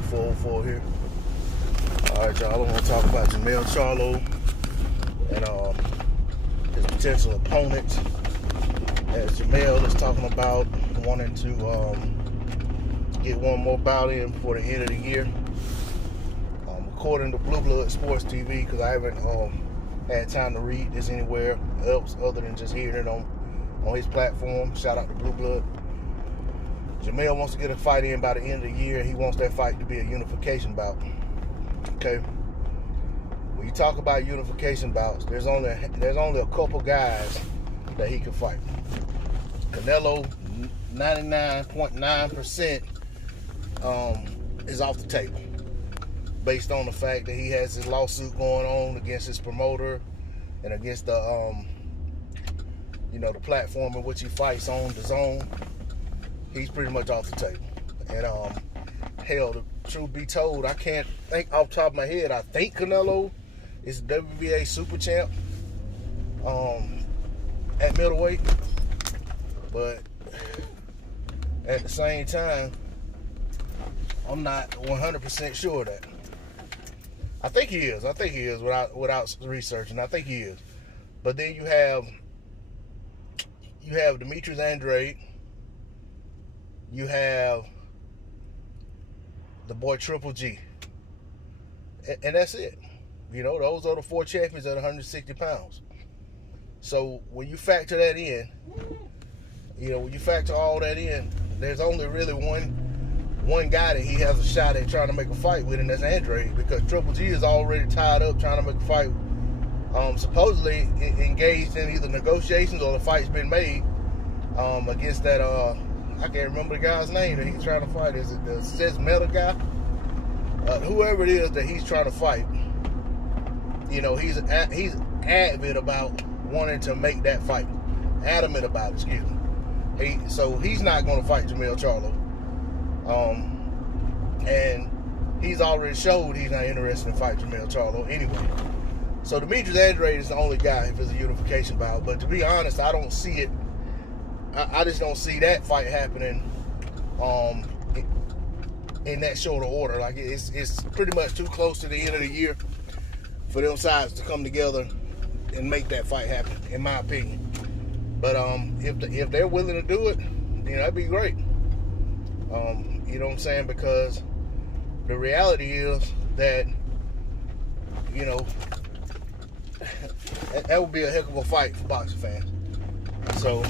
D-Lo 404 here. Alright, y'all, I want to talk about Jermall Charlo and his potential opponent. As Jermall is talking about wanting to get one more bout in before the end of the year. According to Blue Blood Sports TV, because I haven't had time to read this anywhere else other than just hearing it on his platform. Shout out to Blue Blood. Jermall wants to get a fight in by the end of the year. He wants that fight to be a unification bout. Okay. When you talk about unification bouts, there's only a couple guys that he can fight. Canelo, 99.9% is off the table, based on the fact that he has his lawsuit going on against his promoter and against the the platform in which he fights on, the zone. He's pretty much off the table. And hell, the truth be told, I can't think off the top of my head. I think Canelo is the WBA super champ at middleweight, but at the same time, I'm not 100% sure of that. I think he is. Without researching. I think he is. But then you have Demetrius Andrade. You have the boy Triple G. And that's it. Those are the four champions at 160 pounds. So when you factor that in, when you factor all that in, there's only really one guy that he has a shot at trying to make a fight with, and that's Andrade, because Triple G is already tied up trying to make a fight, supposedly engaged in either negotiations or the fight's been made against that, I can't remember the guy's name that he's trying to fight. Is it the Seth Meta guy? Whoever it is that he's trying to fight, he's adamant about wanting to make that fight. Adamant about it, excuse me. So he's not going to fight Jermall Charlo. And he's already showed he's not interested in fighting Jermall Charlo anyway. So Demetrius Andrade is the only guy if it's a unification bout. But to be honest, I don't see it. I just don't see that fight happening in that short of order. Like it's pretty much too close to the end of the year for them sides to come together and make that fight happen, in my opinion. But if they're willing to do it, that'd be great. You know what I'm saying? Because the reality is that that would be a heck of a fight for boxing fans. So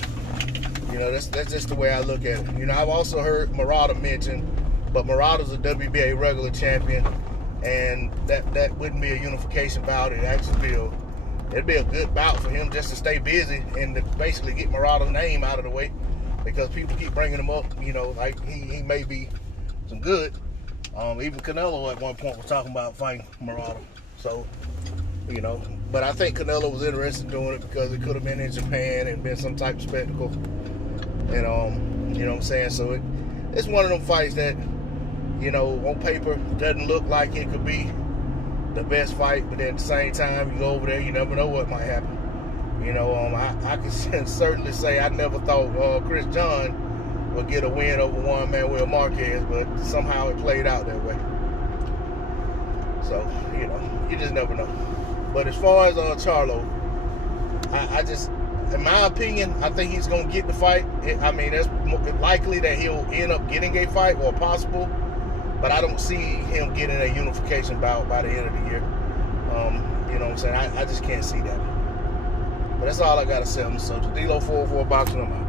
that's just the way I look at it. I've also heard Marauder mentioned, but Marauder's a WBA regular champion, and that wouldn't be a unification bout. It'd be a good bout for him just to stay busy and to basically get Marauder's name out of the way, because people keep bringing him up. Like he may be some good. Even Canelo at one point was talking about fighting Marauder. So but I think Canelo was interested in doing it because it could have been in Japan and been some type of spectacle. And you know what I'm saying? So it's one of them fights that, on paper doesn't look like it could be the best fight, but at the same time, you go over there, you never know what might happen. I can certainly say I never thought Chris John would get a win over Juan Manuel Marquez, but somehow it played out that way. So, you just never know. But as far as Charlo, I just, in my opinion, I think he's going to get the fight. That's likely that he'll end up getting a fight, or possible, but I don't see him getting a unification bout by the end of the year. You know what I'm saying? I just can't see that. But that's all I got to say on this subject. D-Lo 404 Boxing, I'm out.